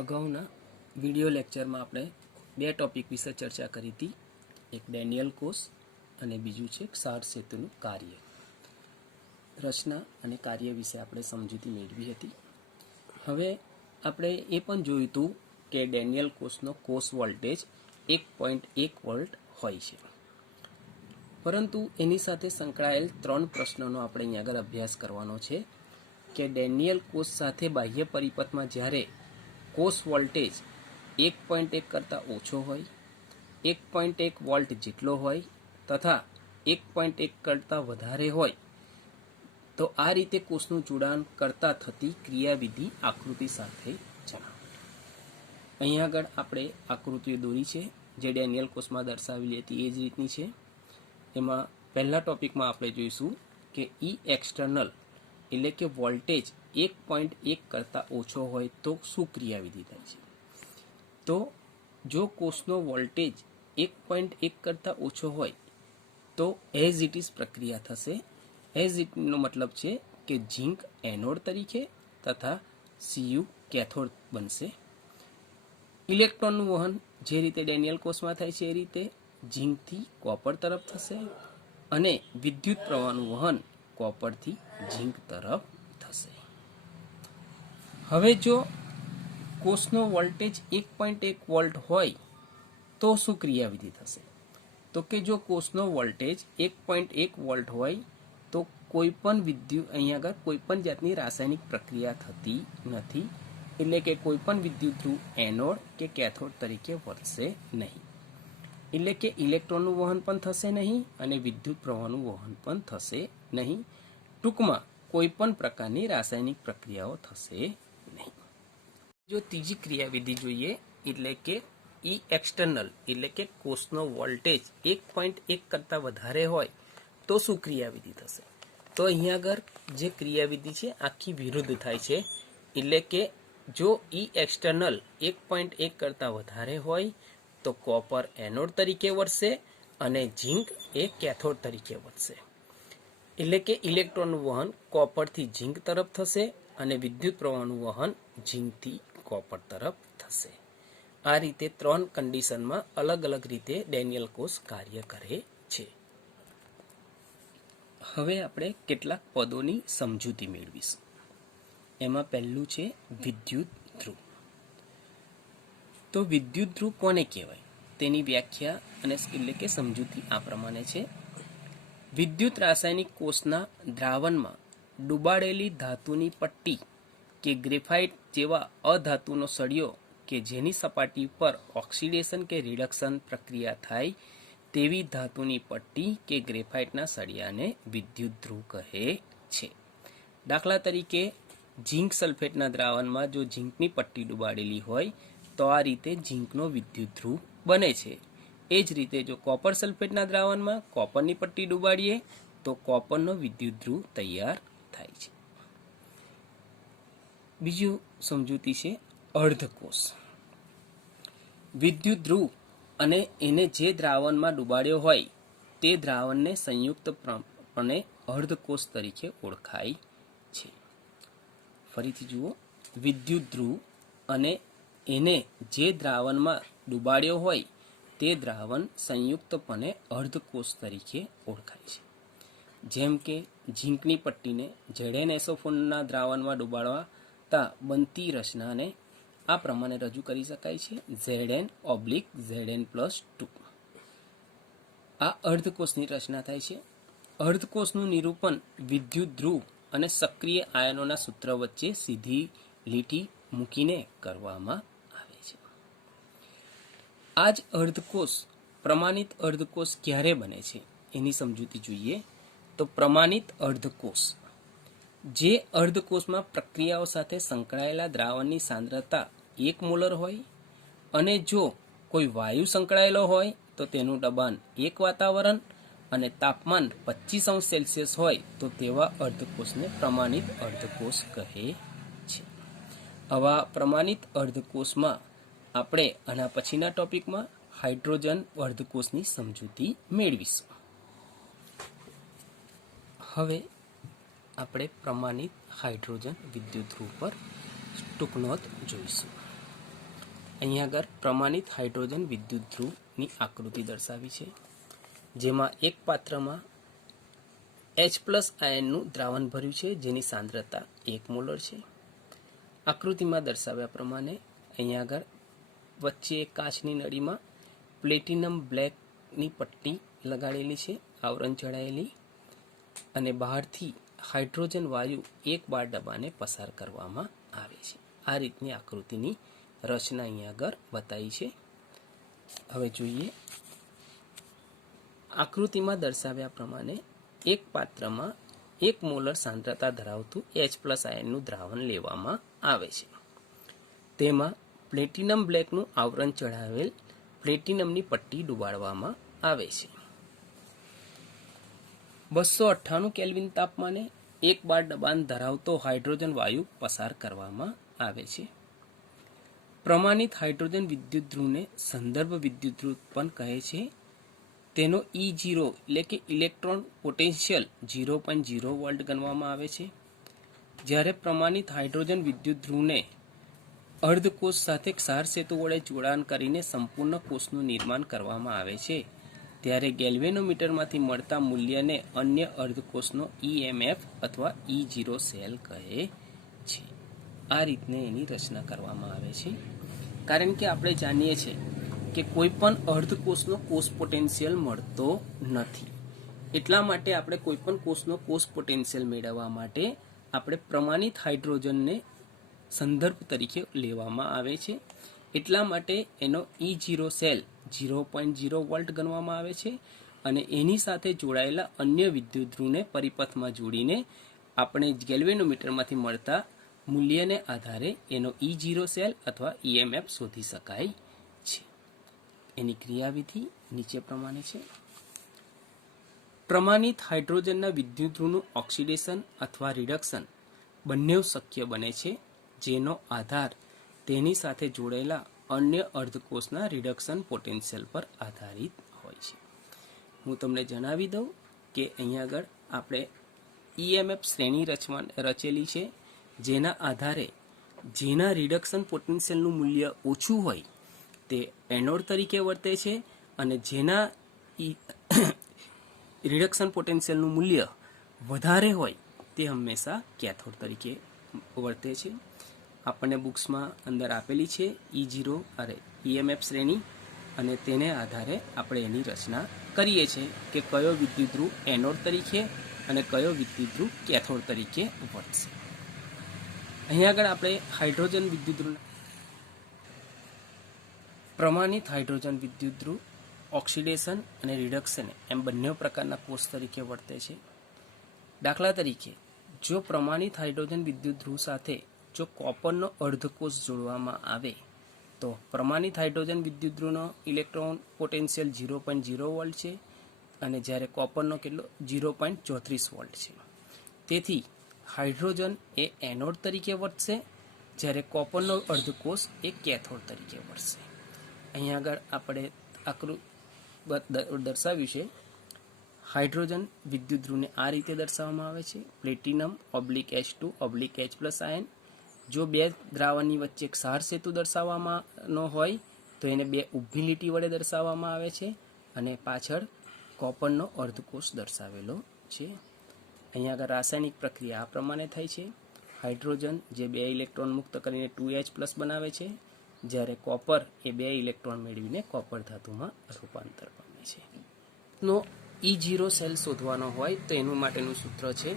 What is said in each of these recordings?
અગાઉના વિડિયો લેક્ચરમાં આપણે બે ટોપિક વિશે ચર્ચા કરી હતી. એક ડેનિયલ કોષ અને બીજું છે ક્ષાર સેતુનું કાર્ય. રચના અને કાર્ય વિશે આપણે સમજૂતી મેળવી હતી. હવે આપણે એ પણ જોયું હતું કે ડેનિયલ કોષનો કોષ વોલ્ટેજ 1.1 વોલ્ટ હોય છે. પરંતુ એની સાથે સંકળાયેલ 3 પ્રશ્નોનો આપણે અહીંયા આગળ અભ્યાસ કરવાનો છે કે ડેનિયલ કોષ સાથે બાહ્ય પરિપથમાં જ્યારે કોષ વોલ્ટેજ 1.1 કરતાં ઓછો હોય, 1.1 વોલ્ટ જેટલો હોય તથા 1.1 કરતાં વધારે હોય તો આ રીતે કોષનું જોડાણ કરતાં થતી ક્રિયાવિધિ આકૃતિ સાથે જણાવો. અહીંયા આગળ આપણે આકૃતિઓ દોરી છે જે ડેનિયલ કોષમાં દર્શાવેલી હતી એ જ રીતની છે. એમાં પહેલા ટોપિકમાં આપણે જોઈશું કે ઈ એક્સટર્નલ એટલે કે વોલ્ટેજ 1.1 કરતાં ઓછો હોય તો શું ક્રિયાવિધિ થાય છે. તો જો કોષનો વોલ્ટેજ 1.1 કરતાં ઓછો હોય તો એઝ ઇટ ઇઝ પ્રક્રિયા થશે. એઝ ઇટનો મતલબ છે કે ઝીંક એનોડ તરીકે તથા Cu કેથોડ બનશે. ઇલેક્ટ્રોનનું વહન જે રીતે ડેનિયલ કોષમાં થાય છે એ રીતે ઝીંકથી કોપર તરફ થશે અને વિદ્યુત પ્રવાહનું વહન કોપરથી ઝીંક તરફ થશે. હવે જો કોષનો વોલ્ટેજ 1.1 વોલ્ટ હોય તો શું ક્રિયાવિધિ થશે. તો કે જો કોષનો વોલ્ટેજ 1.1 વોલ્ટ હોય તો કોઈ પણ અહીંયા આગળ કોઈ પણ જાતની રાસાયણિક પ્રક્રિયા થતી નથી. એટલે કે કોઈ પણ વિદ્યુત ધ્રુવ એનોડ કે કેથોડ તરીકે વર્તશે નહીં. એટલે કે ઇલેક્ટ્રોનનું વહન પણ થશે નહીં અને વિદ્યુત પ્રવાહનું વહન પણ થશે નહીં. ટૂંકમાં કોઈ પણ પ્રકારની રાસાયણિક પ્રક્રિયાઓ થશે નહીં. જો ત્રીજી ક્રિયાવિધિ જોઈએ એટલે કે ઈ એક્સટર્નલ એટલે કે કોષનો વોલ્ટેજ 1.1 કરતાં વધારે હોય તો શું ક્રિયાવિધિ થશે. તો અહીંયા આગળ જે ક્રિયાવિધિ છે આખી વિરુદ્ધ થાય છે. એટલે કે જો ઈ એક્સટર્નલ 1.1 કરતાં વધારે હોય તો કોપર એનોડ તરીકે વર્તશે અને ઝીંક એ કેથોડ તરીકે વર્તશે. એટલે કે ઇલેક્ટ્રોનનું વહન કોપરથી ઝીંક તરફ થશે અને વિદ્યુત પ્રવાહનું વહન ઝીંકથી કોપર તરફ થશે. આ રીતે 3 કન્ડિશનમાં અલગ અલગ રીતે ડેનિયલ કોષ કાર્ય કરે છે. હવે આપણે કેટલાક પદોની સમજૂતી મેળવીશું. એમાં પહેલું છે વિદ્યુત ધ્રુવ. તો વિદ્યુત ધ્રુવ કોને કહેવાય તેની વ્યાખ્યા અને એટલે કે સમજૂતી આ પ્રમાણે છે. વિદ્યુત રાસાયણિક કોષના દ્રાવણમાં ડૂબાડેલી ધાતુની પટ્ટી કે ગ્રેફાઇટ જેવા અધાતુનો સળિયો કે જેની સપાટી પર ઓક્સિડેશન કે રિડક્શન પ્રક્રિયા થાય તેવી ધાતુની પટ્ટી કે ગ્રેફાઇટના સળિયાને વિદ્યુત ધ્રુવ કહે છે. દાખલા તરીકે ઝીંક સલ્ફેટના દ્રાવણમાં જો ઝીંકની પટ્ટી ડૂબાડેલી હોય તો આ રીતે ઝીંકનો વિદ્યુત ધ્રુવ બને છે. એ જ રીતે જો કોપર સલ્ફેટના દ્રાવણમાં કોપરની પટ્ટી ડૂબાડીએ તો કોપરનો વિદ્યુત ધ્રુવ તૈયાર થાય છે. બીજું સમજૂતી છે અર્ધકોષ. વિદ્યુત ધ્રુવ અને એને જે દ્રાવણમાં ડૂબાડ્યો હોય તે દ્રાવણને સંયુક્તપણે અર્ધકોષ તરીકે ઓળખાય છે. ફરીથી જુઓ, વિદ્યુત ધ્રુવ અને એને જે દ્રાવણમાં ડૂબાડ્યો હોય તે દ્રાવણ સંયુક્તપણે અર્ધકોષ તરીકે ઓળખાય છે. જેમ કે ઝીંકની પટ્ટીને ZnSO4ના દ્રાવણમાં ડૂબાડવાતા બનતી રચનાને આ પ્રમાણે રજૂ કરી શકાય છે Zn/Zn+2. આ અર્ધકોષની રચના થાય છે. અર્ધકોષનું નિરૂપણ વિદ્યુત ધ્રુવ અને સક્રિય આયનોના સૂત્ર વચ્ચે સીધી લીટી મૂકીને કરવામાં આવે છે. આ જ અર્ધકોષ પ્રમાણિત અર્ધકોષ ક્યારે બને છે એની સમજૂતી જોઈએ. તો પ્રમાણિત અર્ધકોષ જે અર્ધકોષમાં પ્રક્રિયાઓ સાથે સંકળાયેલા દ્રાવણની સાંદ્રતા 1 મોલર હોય અને જો કોઈ વાયુ સંકળાયેલો હોય તો તેનું દબાણ 1 વાતાવરણ અને તાપમાન 25°C હોય તો તેવા અર્ધકોષને પ્રમાણિત અર્ધકોષ કહે છે. આવા પ્રમાણિત અર્ધકોષમાં આપણે આના પછીના ટોપિકમાં હાઇડ્રોજન અર્ધકોષની સમજૂતી મેળવીશું. હવે આપણે પ્રમાણિત હાઇડ્રોજન વિદ્યુત ધ્રુવ પર ટૂંક નોંધ જોઈશું. અહીંયા આગળ પ્રમાણિત હાઇડ્રોજન વિદ્યુત ધ્રુવની આકૃતિ દર્શાવી છે, જેમાં એક પાત્રમાં H+ આયનનું દ્રાવણ ભર્યું છે, જેની સાંદ્રતા 1 મોલર છે. આકૃતિમાં દર્શાવ્યા પ્રમાણે અહીંયા આગળ વચ્ચે એક કાચની નળીમાં પ્લેટિનમ બ્લેકની પટ્ટી લગાડેલી છે, આવરણ ચડાયેલી, અને બહારથી હાઇડ્રોજન વાયુ એક બાર ડબ્બાને પસાર કરવામાં આવે છે. આ રીતની આકૃતિની રચના અહીંયા આગળ બતાવી છે. હવે જોઈએ, આકૃતિમાં દર્શાવ્યા પ્રમાણે એક પાત્રમાં 1 મોલર સાંદ્રતા ધરાવતું H+ આયનનું દ્રાવણ લેવામાં આવે છે. તેમાં પ્લેટિનમ બ્લેકનું આવરણ ચઢાવેલ પ્લેટિનમની પટ્ટી ડુબાડવામાં આવે છે. 298 કેલ્વિન તાપમાને એક બાર દબાણ ધરાવતો હાઇડ્રોજન વાયુ પસાર કરવામાં આવે છે. પ્રમાણિત હાઇડ્રોજન વિદ્યુત ધ્રુવને સંદર્ભ વિદ્યુત ધ્રુવ પણ કહે છે. તેનો E0 એટલે કે ઇલેક્ટ્રોન પોટેન્શિયલ 0.0 વોલ્ટ ગણવામાં આવે છે. જ્યારે પ્રમાણિત હાઇડ્રોજન વિદ્યુત ધ્રુવને અર્ધકોષ સાથે ક્ષાર સેતુ વડે જોડાણ કરીને સંપૂર્ણ કોષનું નિર્માણ કરવામાં આવે છે, ત્યારે ગેલ્વેનોમીટરમાંથી મળતા મૂલ્યને અન્ય અર્ધકોષનો EMF અથવા E0 સેલ કહે છે. આ રીતને એની રચના કરવામાં આવે છે. કારણ કે આપણે જાણીએ છીએ કે કોઈ પણ અર્ધકોષનો કોષ પોટેન્શિયલ મળતો નથી, એટલા માટે આપણે કોઈ પણ કોષનો કોષ પોટેન્શિયલ મેળવવા માટે આપણે પ્રમાણિત હાઇડ્રોજનને સંદર્ભ તરીકે લેવામાં આવે છે. એટલા માટે એનો E0 સેલ 0.0 વોલ્ટ ગણવામાં આવે છે, અને એની સાથે જોડાયેલા અન્ય વિદ્યુત ધ્રુવને પરિપથમાં જોડીને આપણે ગેલ્વેનોમીટરમાંથી મળતા મૂલ્યને આધારે એનો E0 સેલ અથવા EMF શોધી શકાય છે. એની ક્રિયાવિધિ નીચે પ્રમાણે છે. પ્રમાણિત હાઇડ્રોજનના વિદ્યુત ધ્રુવનું ઓક્સિડેશન અથવા રિડક્શન બંને શક્ય બને છે, જેનો આધાર તેની સાથે જોડાયેલા અન્ય અર્ધકોષના રિડક્શન પોટેન્શિયલ પર આધારિત હોય છે. હું તમને જણાવી દઉં કે અહીંયા આગળ આપણે EMF શ્રેણી રચેલી છે, જેના આધારે જેના રિડક્શન પોટેન્શિયલનું મૂલ્ય ઓછું હોય તે એનોડ તરીકે વર્તે છે, અને જેના રિડક્શન પોટેન્શિયલનું મૂલ્ય વધારે હોય તે હંમેશા કેથોડ તરીકે વર્તે છે. આપણને બુક્સમાં અંદર આપેલી છે EMF શ્રેણી, અને તેને આધારે આપણે એની રચના કરીએ છીએ કે કયો વિદ્યુત ધ્રુવ એનોડ તરીકે અને કયો વિદ્યુત ધ્રુવ કેથોડ તરીકે વર્તશે. અહીં આગળ આપણે હાઇડ્રોજન વિદ્યુત ધ્રુવ પ્રમાણિત હાઇડ્રોજન વિદ્યુત ધ્રુવ ઓક્સિડેશન અને રિડક્શન એમ બંને પ્રકારના કોષ તરીકે વર્તે છે. દાખલા તરીકે, જો પ્રમાણિત હાઇડ્રોજન વિદ્યુત ધ્રુવ સાથે જો કોપરનો અર્ધકોષ જોડવામાં આવે તો પ્રમાણિત હાઇડ્રોજન વિદ્યુત ધ્રુવનો ઇલેક્ટ્રોન પોટેન્શિયલ 0.0 વોલ્ટ છે, અને જ્યારે કોપરનો કેટલો 0.34 વોલ્ટ છે. તેથી હાઇડ્રોજન એ એનોડ તરીકે વર્તશે, જ્યારે કોપરનો અર્ધકોષ એ કેથોડ તરીકે વર્તશે. અહીંયા આગળ આપણે દર્શાવ્યું છે. હાઇડ્રોજન વિદ્યુત ધ્રુવને આ રીતે દર્શાવવામાં આવે છે: પ્લેટિનમ H2 આયન. જો બે દ્રાવણની વચ્ચે ક્ષાર સેતુ દર્શાવવાનો હોય તો એને બે ઊભી લીટી વડે દર્શાવવામાં આવે છે, અને પાછળ કોપરનો અર્ધકોષ દર્શાવેલો છે. અહીંયા આગળ રાસાયણિક પ્રક્રિયા આ પ્રમાણે થાય છે. હાઇડ્રોજન જે 2 ઇલેક્ટ્રોન મુક્ત કરીને 2H+ બનાવે છે, જ્યારે કોપર એ 2 ઇલેક્ટ્રોન મેળવીને કોપર ધાતુમાં રૂપાંતર પામે છે. નો E0 સેલ શોધવાનો હોય તો એનું માટેનું સૂત્ર છે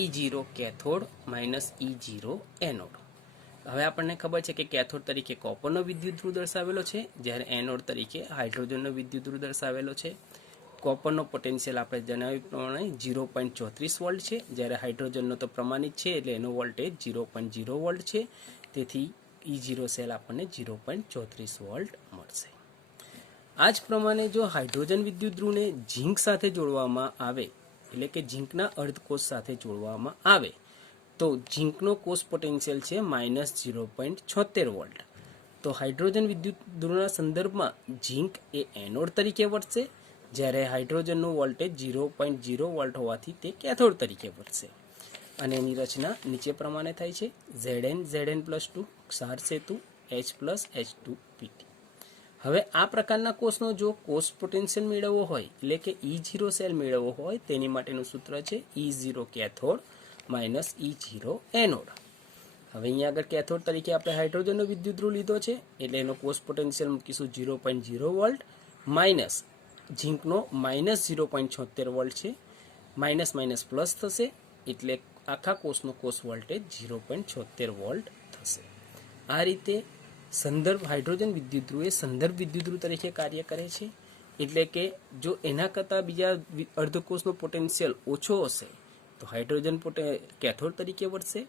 E0 કેથોડ -E0 એનોડ. હવે આપણને ખબર છે કે કેથોડ તરીકે કોપરનો વિદ્યુત ધ્રુવ દર્શાવેલો છે, જ્યારે એનોડ તરીકે હાઇડ્રોજનનો વિદ્યુત ધ્રુવ દર્શાવેલો છે. કોપરનો પોટેન્શિયલ આપણે જણાવ્યું પ્રમાણે 0.34 વોલ્ટ છે, જ્યારે હાઇડ્રોજનનો તો પ્રમાણિત છે એટલે એનો વોલ્ટેજ 0.0 વોલ્ટ છે. તેથી E0 સેલ આપણને 0.34 વોલ્ટ મળશે. આ જ પ્રમાણે જો હાઇડ્રોજન વિદ્યુત ધ્રુવને ઝીંક સાથે જોડવામાં આવે, એટલે કે ઝીંકના અર્ધકોષ સાથે જોડવામાં આવે, તો ઝીંકનો કોષ પોટેન્શિયલ છે -0.76 વોલ્ટ. તો હાઇડ્રોજન વિદ્યુત ધ્રુવના સંદર્ભમાં ઝીંક એ એનોડ તરીકે વર્તશે, જ્યારે હાઇડ્રોજનનું વોલ્ટેજ 0.0 વોલ્ટ હોવાથી તે કેથોડ તરીકે વર્તશે. અને એની રચના નીચે પ્રમાણે થાય છે: Zn Zn+2 ક્ષાર સેતુ H+H2PT. હવે આ પ્રકારના કોષનો જો કોષ પોટેન્શિયલ મેળવવો હોય એટલે કે E0 સેલ મેળવવો હોય તેની માટેનું સૂત્ર છે E0 cathode minus E0 anode. હવે અહીંયા આગળ કેથોડ તરીકે આપણે હાઇડ્રોજનનો વિદ્યુતધ્રુવ લીધો છે એટલે એનો કોષ પોટેન્શિયલ મૂકીશું 0.0 વોલ્ટ માઇનસ ઝીંકનો -0.76 વોલ્ટ છે. માઇનસ માઇનસ પ્લસ થશે એટલે આખા કોષનો કોષ વોલ્ટેજ 0.76 વોલ્ટ થશે. આ રીતે સંદર્ભ હાઇડ્રોજન વિદ્યુતધ્રુવ એ સંદર્ભ વિદ્યુતધ્રુવ તરીકે કાર્ય કરે છે. એટલે કે જો એના કરતાં બીજા અર્ધકોષનો પોટેન્શિયલ ઓછો હશે તો હાઇડ્રોજન કેથોડ તરીકે વર્તશે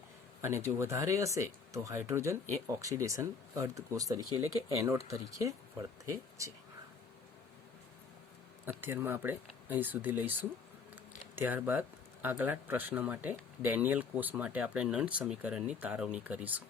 અને જો વધારે હશે તો હાઇડ્રોજન એ ઓક્સિડેશન અર્ધકોષ તરીકે એટલે કે એનોડ તરીકે વર્તે છે. અત્યારમાં આપણે અહીં સુધી લઈશું. ત્યારબાદ આગલા પ્રશ્ન માટે ડેનિયલ કોષ માટે આપણે નંદ સમીકરણની તારવણી કરીશું.